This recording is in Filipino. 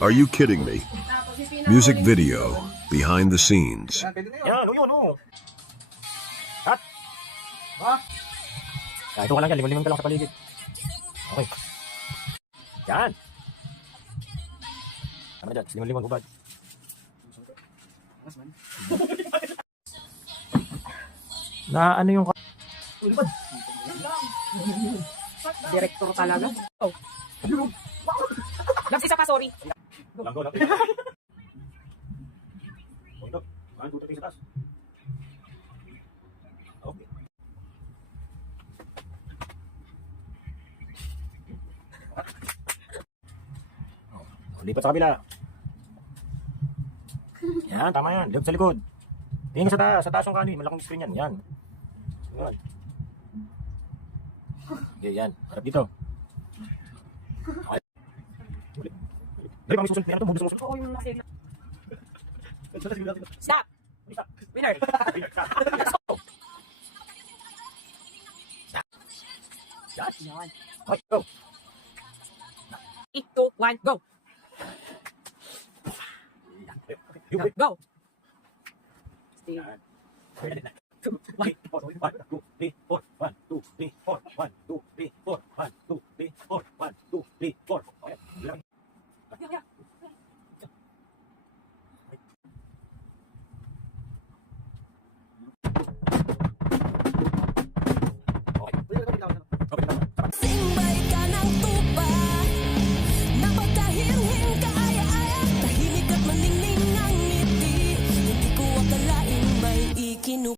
Are you kidding me? Music video, behind the scenes. Yan, o yun, o. Cut. Ito ka lang yan, limon-limon ka lang sa paligid. Okay. Yan. Tama dyan, limon-limon, hubad. Na ano yung... Direktor talaga. Oh. Labs, isa pa, sorry. Langgo, langgo. O ito, mahan tututin sa taas. Okay. Lipat sa kabila. Yan, tama yan. Lipat sa likod. Tingin ka sa taas. Sa taas yung kanin. Malaking screen yan. Yan. Yan. Okay, yan. Harap dito. Okay. Dali, kami susunod. Yan ito, budo susunod. Oo, yung nasa Stop! Winner! Yan. Yan. Okay, go. 3, 2, 1, go! Go! Stay. Yan. 1, 2, 3, 4, 1, 2, 3, 4, 1, 2,